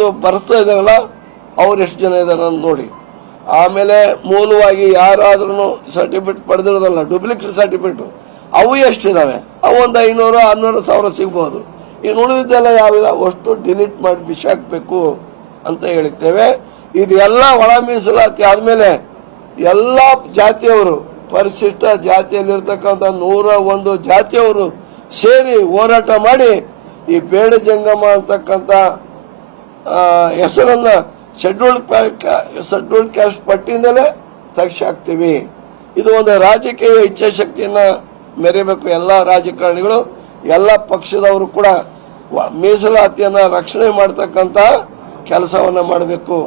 ಬರೆದು ಬರೆಸ್ತಾ ಇದಾರಲ್ಲ, ಅವ್ರು ಎಷ್ಟು ಜನ ಇದಾರೆ ಅಂತ ನೋಡಿ. ಆಮೇಲೆ ಮೂಲವಾಗಿ ಯಾರಾದ್ರೂ ಸರ್ಟಿಫಿಕೇಟ್ ಪಡೆದಿರೋದಲ್ಲ ಡೂಪ್ಲಿಕೇಟ್ ಸರ್ಟಿಫಿಕೇಟ್ ಅವು ಎಷ್ಟಿದಾವೆ ಅವು ಒಂದು ಐನೂರು, ಆರುನೂರು ಸಾವಿರ ಸಿಗ್ಬೋದು. ಇನ್ನು ಉಳಿದಿದ್ದೆಲ್ಲ ಯಾವಿದ? ಅಷ್ಟು ಡಿಲೀಟ್ ಮಾಡಿ ಬಿಸಾಕ್ಬೇಕು ಅಂತ ಹೇಳ್ತೇವೆ ಇದೆಲ್ಲ ಒಳ ಮೀಸಲಾತಿ ಆದಮೇಲೆ ಎಲ್ಲ ಜಾತಿಯವರು, ಪರಿಶಿಷ್ಟ ಜಾತಿಯಲ್ಲಿರ್ತಕ್ಕಂಥ ನೂರ ಒಂದು ಜಾತಿಯವರು ಸೇರಿ ಹೋರಾಟ ಮಾಡಿ ಈ ಬೇಡ ಜಂಗಮ ಅಂತಕ್ಕಂಥ ಹೆಸರನ್ನ ಶೆಡ್ಯೂಲ್ಡ್ ಶೆಡ್ಯೂಲ್ಡ್ ಕ್ಯಾಸ್ಟ್ ಪಟ್ಟಿಯಿಂದಲೇ ತೆಗೆಸಾಕ್ತೀವಿ ಇದು ಒಂದು ರಾಜಕೀಯ ಇಚ್ಛಾಶಕ್ತಿಯನ್ನ ಮೆರೆಯಬೇಕು. ಎಲ್ಲ ರಾಜಕಾರಣಿಗಳು, ಎಲ್ಲ ಪಕ್ಷದವರು ಕೂಡ ಮೀಸಲಾತಿಯನ್ನ ರಕ್ಷಣೆ ಮಾಡ್ತಕ್ಕಂಥ ಕೆಲಸವನ್ನ ಮಾಡಬೇಕು.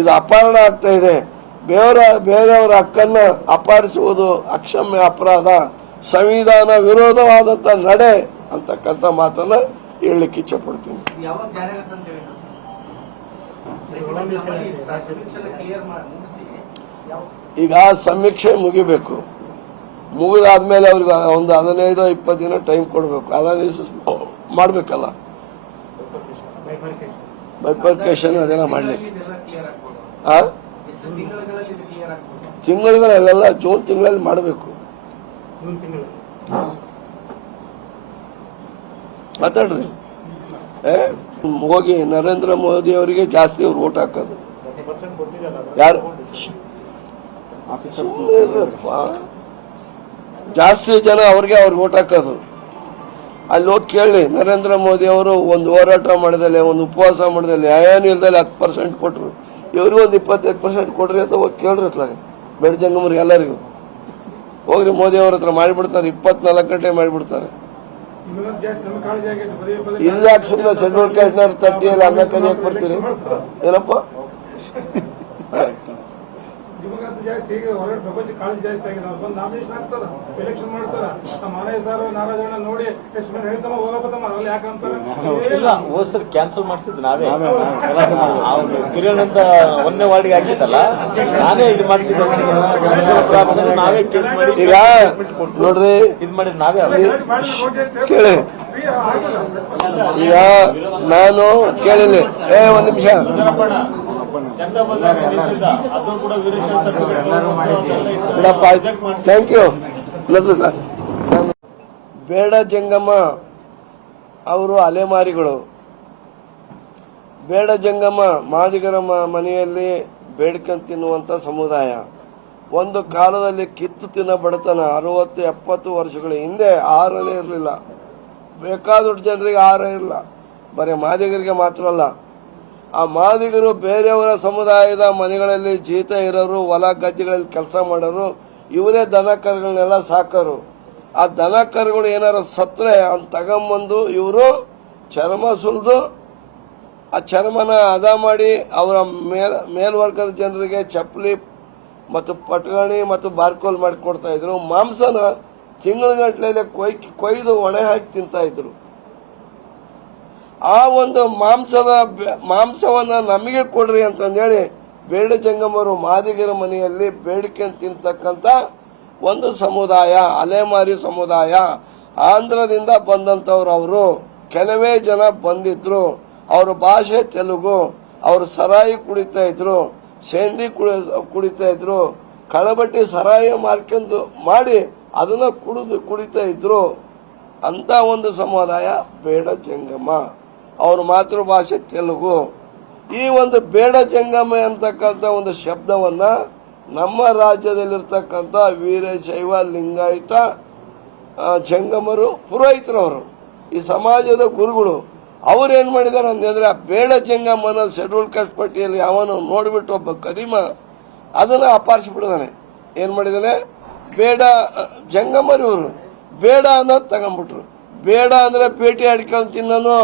ಇದು ಅಪಹರಣ ಆಗ್ತಾ ಇದೆ. ಬೇವರ, ಬೇರೆಯವರ ಹಕ್ಕನ್ನ ಅಪಹರಿಸುವುದು ಅಕ್ಷಮ್ಯ ಅಪರಾಧ. ಸಂವಿಧಾನ ವಿರೋಧವಾದಂತ ನಡೆ ಅಂತಕ್ಕಂಥ ಮಾತನ್ನ ಹೇಳಲಿಕ್ಕೆ ಇಚ್ಛೆ ಪಡ್ತೀನಿ. ಈಗ ಸಮೀಕ್ಷೆ ಮುಗಿಬೇಕು. ಮುಗಿದಾದ್ಮೇಲೆ ಅವ್ರಿಗೆ ಒಂದು ಹದಿನೈದು ಇಪ್ಪತ್ತು ದಿನ ಟೈಮ್ ಕೊಡಬೇಕು. ಅನಾಲಿಸಿಸ್ ಮಾಡಬೇಕಲ್ಲ. ಬೈಪರ್ಕೇಶನ್ ಅದೆಲ್ಲ ಮಾಡ್ಲಿಕ್ಕೆ. ಹಾಂ ತಿಂಗಳುಗಳಲ್ಲೆಲ್ಲ ಜೂನ್ ತಿಂಗಳಲ್ಲಿ ಮಾಡಬೇಕು. ಮಾತಾಡ್ರಿ. ಏ? ಹೋಗಿ ನರೇಂದ್ರ ಮೋದಿ ಅವರಿಗೆ ಜಾಸ್ತಿ ಅವ್ರು ಓಟ್ ಹಾಕೋದು. ಯಾರು. ಜಾಸ್ತಿ ಜನ ಅವ್ರಿಗೆ ಅವ್ರಿಗೆ ಓಟ್ ಹಾಕೋದು. ಅಲ್ಲಿ ಹೋಗಿ ಕೇಳಿ ನರೇಂದ್ರ ಮೋದಿ ಅವರು ಒಂದು ಹೋರಾಟ ಮಾಡಿದಲ್ಲಿ ಒಂದು ಉಪವಾಸ ಮಾಡಿದಲ್ಲಿ ಏನು ಇಲ್ದಲ್ಲಿ ಹತ್ತು ಪರ್ಸೆಂಟ್ ಕೊಟ್ರು. ಇವ್ರಿಗೂ ಒಂದು ಇಪ್ಪತ್ತೈದು ಪರ್ಸೆಂಟ್ ಕೊಡ್ರಿ ಅಂತ ಹೋಗಿ ಕೇಳ್ರಿ ಅತ್ಲಾಗ ಬೆಡ್ ಜಂಗಮರಿಗೆ ಎಲ್ಲರಿಗೂ. ಹೋಗ್ರಿ ಮೋದಿ ಅವ್ರ ಹತ್ರ ಮಾಡಿಬಿಡ್ತಾರೆ ಇಪ್ಪತ್ನಾಲ್ಕು ಗಂಟೆ ಮಾಡಿಬಿಡ್ತಾರೆ. ಇಲ್ಲ ಸುಮ್ಮನೆ ಶೆಡ್ಯೂಲ್ ತಟ್ಟಿ ತಟ್ಟಿಯಲ್ಲಿ ಅನ್ನ ಕಲಿಯಕ್ ಬರ್ತೀರಿ. ಏನಪ್ಪ? ನಿಮಗಂತ ಜಾಸ್ತಿ ಈಗ ಹೊರಗಡೆ ಪ್ರಪಂಚ ಕಾಳಜಿ ಜಾಸ್ತಿ ಆಗಿದೆ. ಅವ್ರು ಬಂದು ನಾಮಿನೇಷನ್ ಹಾಕ್ತಾರ ಎಲೆಕ್ಷನ್ ಮಾಡ್ತಾರ. ನಮ್ಮ ಮನೆ ಸರ್ ನಾರಾಯಣ ನೋಡಿ ಎಷ್ಟು ಮಂದಿ ಹೇಳ್ತಮ್ಮ ಹೋಗಪ್ಪತ್ತಮ್ಮ ಅಲ್ಲಿ ಯಾಕಂತಾರ ಸರಿ ಕ್ಯಾನ್ಸಲ್ ಮಾಡಿಸಿದ್ ನಾವೇ. ಅವ್ನು ಕಿರಣ್ ಅಂತ ಒಂದನೇ ವಾರ್ಡ್ಗೆ ಆಗಿತ್ತಲ್ಲ ನಾನೇ ಇದು ಮಾಡಿಸಿದ್ರಿ ನಾವೇ. ಕೇಸ್ ಮಾಡಿ ಈಗ ನೋಡ್ರಿ ಇದು ಮಾಡಿದ್ ನಾವೇ ಅವ್ರು. ಕೇಳಿ. ಈಗ ನಾನು ಕೇಳಿಲ್ಲ. ಏ ಒಂದ್ ನಿಮಿಷ. ಬಿಡಪ್ಪ. Thank you sir. Beda Jangama. ಅವರು ಅಲೆಮಾರಿಗಳು. ಬೇಡ ಜಂಗಮ್ಮ ಮಾದಿಗರ ಮನೆಯಲ್ಲಿ ಬೇಡ್ಕೊಂಡು ತಿನ್ನುವಂತ ಸಮುದಾಯ. ಒಂದು ಕಾಲದಲ್ಲಿ ಕಿತ್ತು ತಿನ್ನ ಬಡತನ ಅರವತ್ತು ಎಪ್ಪತ್ತು ವರ್ಷಗಳ ಹಿಂದೆ ಆಹಾರನೇ ಇರಲಿಲ್ಲ. ಬೇಕಾದಷ್ಟು ಜನರಿಗೆ ಆಹಾರ ಇರಲಿಲ್ಲ ಬರೀ ಮಾದಿಗರಿಗೆ ಮಾತ್ರ ಅಲ್ಲ. ಆ ಮಾದಿಗರು ಬೇರೆಯವರ ಸಮುದಾಯದ ಮನೆಗಳಲ್ಲಿ ಜೀತ ಇರೋರು, ಹೊಲ ಗದ್ದೆಗಳಲ್ಲಿ ಕೆಲಸ ಮಾಡೋರು, ಇವರೇ ದನ ಕರುಗಳನ್ನೆಲ್ಲ ಸಾಕೋರು. ಆ ದನ ಕರುಗಳು ಏನಾರು ಸತ್ರೆ ಅಂತ ತಗೊಂಬಂದು ಇವರು ಚರ್ಮ ಸುಲಿದು, ಆ ಚರ್ಮನ ಅದ ಮಾಡಿ ಅವರ ಮೇಲ್, ಮೇಲ್ವರ್ಗದ ಜನರಿಗೆ ಚಪ್ಪಲಿ ಮತ್ತು ಪಟ್ಗಣಿ ಮತ್ತು ಬಾರ್ಕೋಲ್ ಮಾಡಿಕೊಡ್ತಾ ಇದ್ರು. ಮಾಂಸನ ತಿಂಗಳ ಕೊಯ್ ಕೊಯ್ದು ಒಣೆ ಹಾಕಿ ತಿಂತಾ ಇದ್ರು. ಆ ಒಂದು ಮಾಂಸದ ಮಾಂಸವನ್ನ ನಮಗೆ ಕೊಡ್ರಿ ಅಂತಂದೇಳಿ ಬೇಡ ಜಂಗಮರು ಮಾದಿಗರ ಮನೆಯಲ್ಲಿ ಬೇಡಿಕೆ ತಿಂತಕ್ಕಂಥ ಒಂದು ಸಮುದಾಯ, ಅಲೆಮಾರಿ ಸಮುದಾಯ ಆಂಧ್ರದಿಂದ ಬಂದಂಥವ್ರು ಅವರು. ಕೆಲವೇ ಜನ ಬಂದಿದ್ರು. ಅವ್ರ ಭಾಷೆ ತೆಲುಗು, ಅವರು ಸರಾಯಿ ಕುಡಿತಾ ಇದ್ರು, ಸೇಂದಿ ಕುಡಿ, ಕುಡಿತಾ ಇದ್ರು, ಕಳಬಟ್ಟಿ ಸರಾಯಿ ಮಾರ್ಕೊಂಡು ಮಾಡಿ ಅದನ್ನ ಕುಡಿದು ಕುಡಿತಾ ಇದ್ರು. ಅಂತ ಒಂದು ಸಮುದಾಯ ಬೇಡ ಜಂಗಮ. ಅವ್ರ ಮಾತೃಭಾಷೆ ತೆಲುಗು. ಈ ಒಂದು ಬೇಡ ಜಂಗಮ ಅಂತಕ್ಕಂಥ ಒಂದು ಶಬ್ದವನ್ನು ನಮ್ಮ ರಾಜ್ಯದಲ್ಲಿರ್ತಕ್ಕಂಥ ವೀರಶೈವ ಲಿಂಗಾಯತ ಜಂಗಮರು, ಪುರೋಹಿತರವರು, ಈ ಸಮಾಜದ ಗುರುಗಳು, ಅವ್ರು ಏನ್ ಮಾಡಿದಾರೆ ಅಂತಂದ್ರೆ ಆ ಬೇಡ ಜಂಗಮನ ಶೆಡ್ಯೂಲ್ ಕಾಸ್ಟ್ ಪಟ್ಟಿಯಲ್ಲಿ ಅವನು ನೋಡಿಬಿಟ್ಟು ಒಬ್ಬ ಕದಿಮ ಅದನ್ನ ಅಪಾರಿಸಿಬಿಡ್ದಾನೆ ಏನು ಮಾಡಿದಾನೆ? ಬೇಡ ಜಂಗಮರಿವರು ಬೇಡ ಅನ್ನೋದು ತಗೊಂಬಿಟ್ರು. ಬೇಡ ಅಂದ್ರೆ ಪೇಟೆ ಆಡ್ಕೊಂಡು ತಿನ್ನೋನು.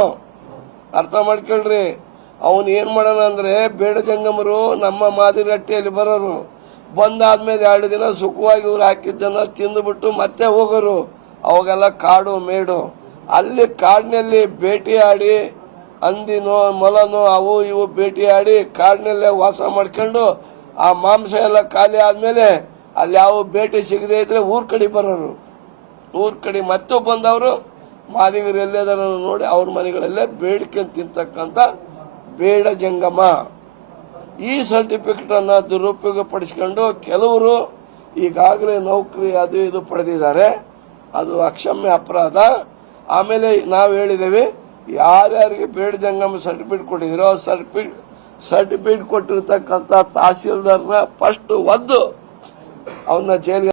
ಅರ್ಥ ಮಾಡ್ಕೊಳ್ರಿ. ಅವನು ಏನು ಮಾಡೋಣ ಅಂದ್ರೆ, ಬೇಡ ಜಂಗಮರು, ನಮ್ಮ ಮಾದಿರಟ್ಟಿಯಲ್ಲಿ ಬರೋರು. ಬಂದಾದ್ಮೇಲೆ ಎರಡು ದಿನ ಸುಖವಾಗಿ ಇವ್ರು ಹಾಕಿದ್ದನ್ನು ತಿಂದುಬಿಟ್ಟು ಮತ್ತೆ ಹೋಗೋರು. ಅವಾಗೆಲ್ಲ ಕಾಡು ಮೇಡು. ಅಲ್ಲಿ ಕಾಡಿನಲ್ಲಿ ಭೇಟಿಯಾಡಿ ಅಂದಿನೋ, ಮೊಲನೋ, ಅವು ಇವು ಭೇಟಿಯಾಡಿ ಕಾಡಿನಲ್ಲೇ ವಾಸ ಮಾಡ್ಕೊಂಡು, ಆ ಮಾಂಸ ಎಲ್ಲ ಖಾಲಿ ಆದಮೇಲೆ ಅಲ್ಲಿ ಯಾವ ಭೇಟಿ ಸಿಗದೇ ಇದ್ರೆ ಊರ್ ಕಡೆ ಬರೋರು. ಊರ್ ಕಡೆ ಮತ್ತೆ ಬಂದವರು. ಮಾದಿಗರು ಎಲ್ಲದರ ನೋಡಿ ಅವ್ರ ಮನೆಗಳಲ್ಲೇ ಬೇಡಿಕೆ ತಿಂತಕ್ಕಂಥ ಬೇಡ ಜಂಗಮ ಈ ಸರ್ಟಿಫಿಕೇಟನ್ನು ದುರುಪಯೋಗ ಪಡಿಸ್ಕೊಂಡು ಕೆಲವರು ಈಗಾಗಲೇ ನೌಕರಿ ಅದು ಇದು ಪಡೆದಿದ್ದಾರೆ. ಅದು ಅಕ್ಷಮ್ಯ ಅಪರಾಧ. ಆಮೇಲೆ ನಾವು ಹೇಳಿದ್ದೇವೆ ಯಾರ್ಯಾರಿಗೆ ಬೇಡ ಜಂಗಮ ಸರ್ಟಿಫಿಕೇಟ್ ಕೊಟ್ಟಿದ್ದೀರೋ ಸರ್ಟಿಫಿಕೇಟ್ ಸರ್ಟಿಫಿಕೇಟ್ ಕೊಟ್ಟಿರ್ತಕ್ಕಂಥ ತಹಸೀಲ್ದಾರ್ನ ಫಸ್ಟ್ ಒದ್ದು ಅವನ್ನ ಜೈಲಿಗೆ